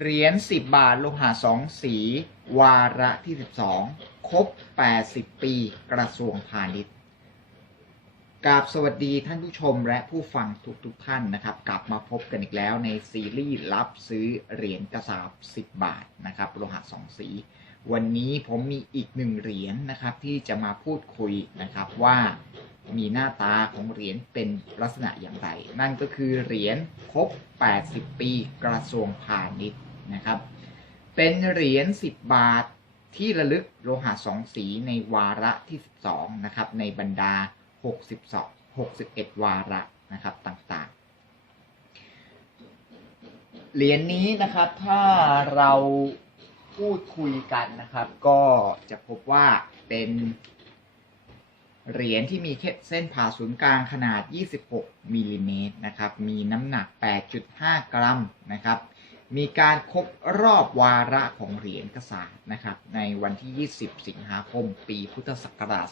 เหรียญ10บาทโลหะสองสี วาระที่12ครบ80ปีกระทรวงพาณิชย์กราบสวัสดีท่านผู้ชมและผู้ฟังทุกทุกๆท่านนะครับ กลับมาพบกันอีกแล้วในซีรีส์รับซื้อเหรียญกระสาบ10บาทนะครับโลหะสองสี วันนี้ผมมีอีกหนึ่งเหรียญนะครับที่จะมาพูดคุยนะครับว่ามีหน้าตาของเหรียญเป็นลักษณะอย่างไร นั่นก็คือเหรียญครบ 80 ปีกระทรวงพาณิชย์ นะครับ เป็นเหรียญ 10 บาทที่ระลึกโลหะสองสีในวาระที่ 12 นะครับ ในบรรดา 62 61 วาระนะครับต่างๆ เหรียญนี้นะครับถ้าเราพูดคุยกันนะครับ ก็จะพบว่าเป็นเหรียญที่มีเส้นผ่าศูนย์กลางขนาด 26มิลลิเมตรนะครับ มีน้ำหนัก 8.5 กรัมนะครับ มีการครบรอบวาระของเหรียญกษาปณ์นะครับในวันที่ 20 สิงหาคม ปีพุทธศักราช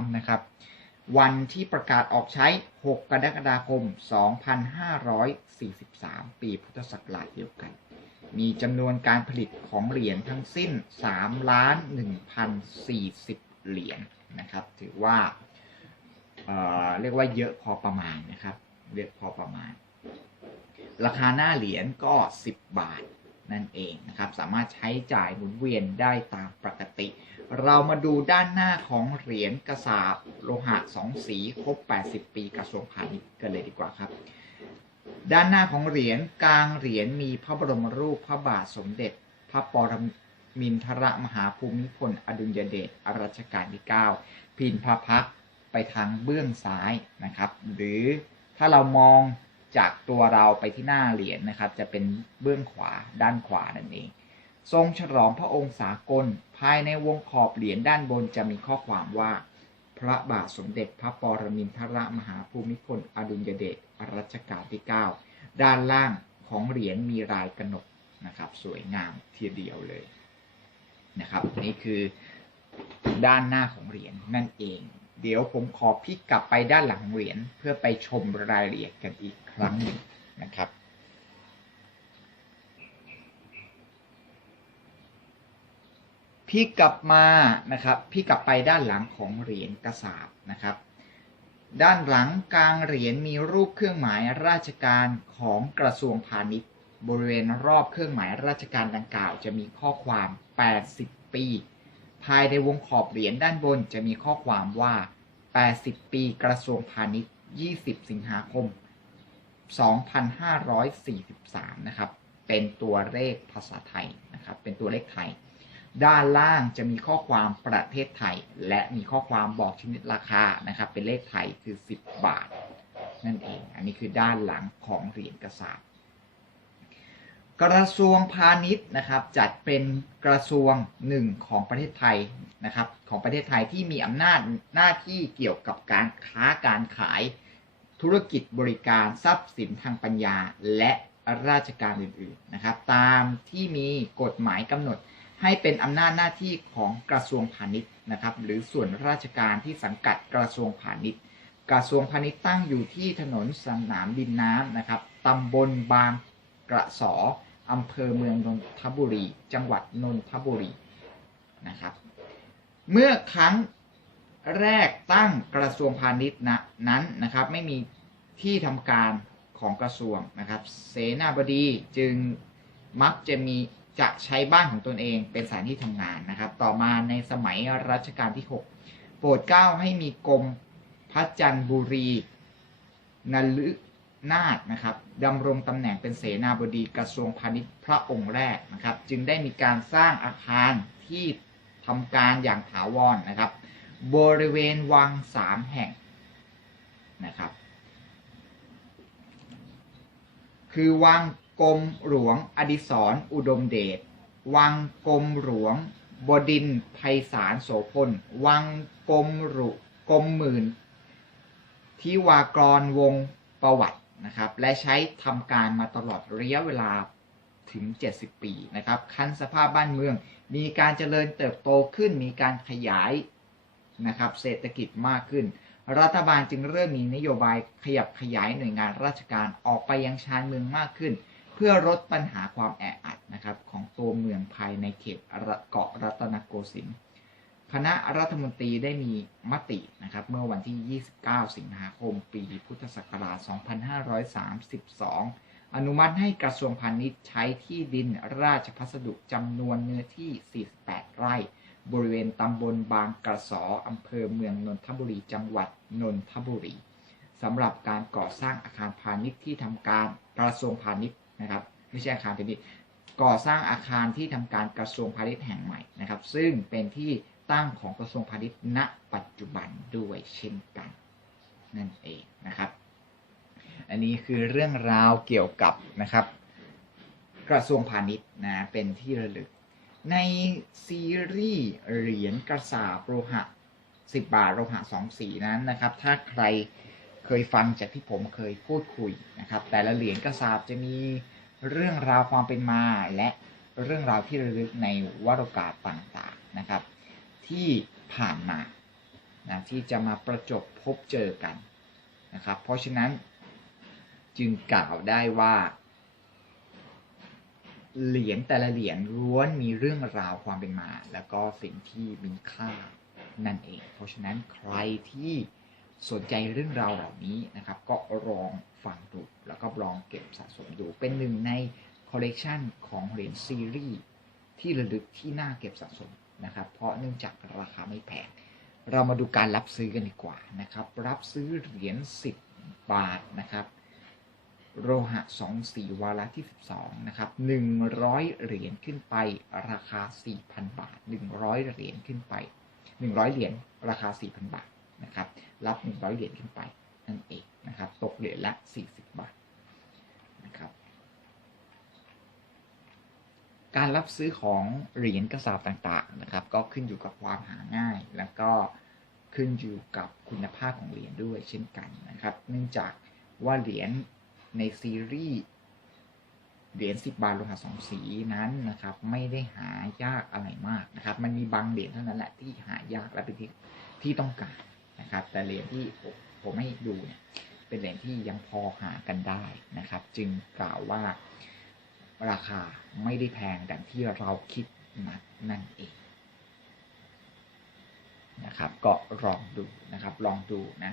2543 นะครับวันที่ประกาศออกใช้ 6 กรกฎาคม 2543 ปีพุทธศักราชเดียวกัน มีจำนวนการผลิตของเหรียญทั้งสิ้น 3 ล้าน 1,040 เหรียญนะครับ ถือว่าเเรียกว่าเยอะพอประมาณนะครับเยอะพอประมาณ ราคาหน้าเหรียญก็ 10 บาทนั่นเองนะครับสามารถใช้จ่ายหมุนเวียนได้ตามปกติ เรามาดูด้านหน้าของเหรียญกระสาบโลหะสองสีครบ 80 ปีกระทรวงพาณิชย์กันเลยดีกว่าครับ ด้านหน้าของเหรียญกลางเหรียญมีพระบรมรูปพระบาทสมเด็จ พระปรมินทรมหาภูมิพลอดุลยเดชรัชกาลที่ 9 พินพระพักไปทางเบื้องซ้ายนะครับ หรือถ้าเรามอง จากตัวเราไปที่หน้าเหรียญนะครับ จะเป็นเบื้องขวาด้านขวานั่นเอง ทรงฉลองพระองค์สากล ภายในวงขอบเหรียญด้านบนจะมีข้อความว่า พระบาทสมเด็จพระปรมินทรมหาภูมิพลอดุลยเดชรัชกาลที่ 9 ด้านล่างของเหรียญมีลายกระหนกนะครับ สวยงามทีเดียวเลยนะครับ นี่คือด้านหน้าของเหรียญนั่นเอง เดี๋ยวผมขอพลิกกลับไปด้านหลังเหรียญเพื่อไปชมรายละเอียดกันอีกครั้งหนึ่งนะครับพี่กลับมานะครับพี่กลับไปด้านหลังของเหรียญกระสาบนะครับ ด้านหลังกลางเหรียญมีรูปเครื่องหมายราชการของกระทรวงพาณิชย์ บริเวณรอบเครื่องหมายราชการดังกล่าว จะมีข้อความ 80 ปี ภายในวงขอบเหรียญด้านบนจะมีข้อความว่า 80 ปีกระทรวงพาณิชย์ 20 สิงหาคม 2543 นะครับ เป็นตัวเลขภาษาไทยนะครับ เป็นตัวเลขไทย ด้านล่างจะมีข้อความประเทศไทย และมีข้อความบอกชนิดราคา นะครับ เป็นเลขไทยคือ 10 บาท นั่นเอง อันนี้คือด้านหลังของเหรียญกระสาบ กระทรวงพาณิชย์นะครับจัดเป็นกระทรวงหนึ่งของประเทศไทยนะครับของประเทศไทยที่มีอำนาจหน้าที่เกี่ยวกับการค้าการขาย ธุรกิจบริการทรัพย์สินทางปัญญาและราชการอื่นๆนะครับ ตามที่มีกฎหมายกำหนดให้เป็นอำนาจหน้าที่ของกระทรวงพาณิชย์นะครับ หรือส่วนราชการที่สังกัดกระทรวงพาณิชย์ กระทรวงพาณิชย์ตั้งอยู่ที่ถนนสนามบินน้ำนะครับตำบลบางกระสอ อำเภอเมืองนนทบุรี จังหวัดนนทบุรีนะครับ เมื่อครั้งแรกตั้งกระทรวงพาณิชย์นะนั้นนะครับ ไม่มีที่ทำการของกระทรวงนะครับ เสนาบดีจึงมักจะมีจะใช้บ้านของตนเองเป็นสถานที่ทำงานนะครับ ต่อมาในสมัยรัชกาลที่ 6 โปรดเกล้าให้มีกรมพระจันทบุรีนลึ นาถนะครับดำรงตำแหน่งเป็นเสนาบดีกระทรวงพาณิชย์พระองค์แรกนะครับ จึงได้มีการสร้างอาคารที่ทำการอย่างถาวรนะครับ บริเวณวังสามแห่งนะครับ คือวังกรมหลวงอดิศรอุดมเดชวังกรมหลวงบดินทร์ไพศาลโสพลวังกรมหรุกรมหมื่นทิวากรวงประวัติ นะครับ และใช้ทำการมาตลอดระยะเวลาถึง 70 ปีนะครับ คันสภาพบ้านเมือง มีการเจริญเติบโตขึ้น มีการขยายนะครับ เศรษฐกิจมากขึ้น รัฐบาลจึงเริ่มมีนโยบายขยับขยายหน่วยงานราชการออกไปยังชานเมืองมากขึ้น เพื่อลดปัญหาความแออัดนะครับของตัวเมืองภายในเขตเกาะรัตนโกสินทร์ คณะรัฐมนตรีได้มีมตินะครับ เมื่อวันที่ 29 สิงหาคม ปีพุทธศักราช 2532 อนุมัติให้กระทรวงพาณิชย์ใช้ที่ดินราชพัสดุจำนวนเนื้อที่ 48 ไร่ บริเวณตำบลบางกระสออำเภอเมืองนนทบุรี จังหวัดนนทบุรีสำหรับการก่อสร้างอาคารพาณิชย์ที่ทำการกระทรวงพาณิชย์นะครับ ไม่ใช่อาคารพาณิชย์ก่อสร้างอาคารที่ทำการกระทรวงพาณิชย์แห่งใหม่นะครับ ซึ่งเป็นที่ ตั้งของกระทรวงพาณิชย์ณปัจจุบันด้วยเช่นกัน นั่นเองนะครับ อันนี้คือเรื่องราวเกี่ยวกับนะครับ กระทรวงพาณิชย์นะเป็นที่ระลึก ในซีรีส์เหรียญกระสาบโลหะ10บาทโลหะ2สีนั้นนะครับ ถ้าใครเคยฟังจากที่ผมเคยพูดคุยนะครับ แต่ละเหรียญกระสาบจะมีเรื่องราวความเป็นมาและเรื่องราวที่ระลึกในวรรกาศต่างๆนะครับ ที่ผ่านมานะที่จะมาประจบพบเจอกันนะครับ เพราะฉะนั้นจึงกล่าวได้ว่า เหรียญแต่ละเหรียญล้วนมีเรื่องราวความเป็นมา แล้วก็สิ่งที่มีค่านั่นเอง เพราะฉะนั้นใครที่สนใจเรื่องราวเหล่านี้นะครับ ก็ลองฟังดูแล้วก็ลองเก็บสะสมดู เป็นหนึ่งในคอลเลกชันของเหรียญซีรีส์ที่ระลึกที่น่าเก็บสะสม นะครับ เพราะเนื่องจากราคาไม่แพง เรามาดูการรับซื้อกันดีกว่านะครับ รับซื้อเหรียญ10 บาทนะครับ โลหะ 2 สีวาระที่ 12 นะครับ 100 เหรียญขึ้นไปราคา 4,000 บาท 100 เหรียญขึ้นไป 100 เหรียญราคา 4,000 บาทนะครับ รับ 100 เหรียญขึ้นไปนั่นเองนะครับ ตกเหรียญละ 40 บาทนะครับ การรับซื้อของเหรียญกระสาบต่างๆนะครับ ก็ขึ้นอยู่กับความหาง่าย แล้วก็ขึ้นอยู่กับคุณภาพของเหรียญด้วยเช่นกันนะครับ เนื่องจากว่าเหรียญในซีรีส์เหรียญ10 บาทโลหะสองสีนั้นนะครับ ไม่ได้หายากอะไรมากนะครับ มันมีบางเหรียญเท่านั้นแหละที่หายากและเป็นที่ที่ต้องการนะครับ แต่เหรียญที่ผมผมให้ดูเนี่ยเป็นเหรียญที่ยังพอหากันได้นะครับ จึงกล่าวว่า ราคาไม่ได้แพงดังที่เราคิดนักนั่นเองนะครับ ก็ลองดูนะครับ ลองดูนะ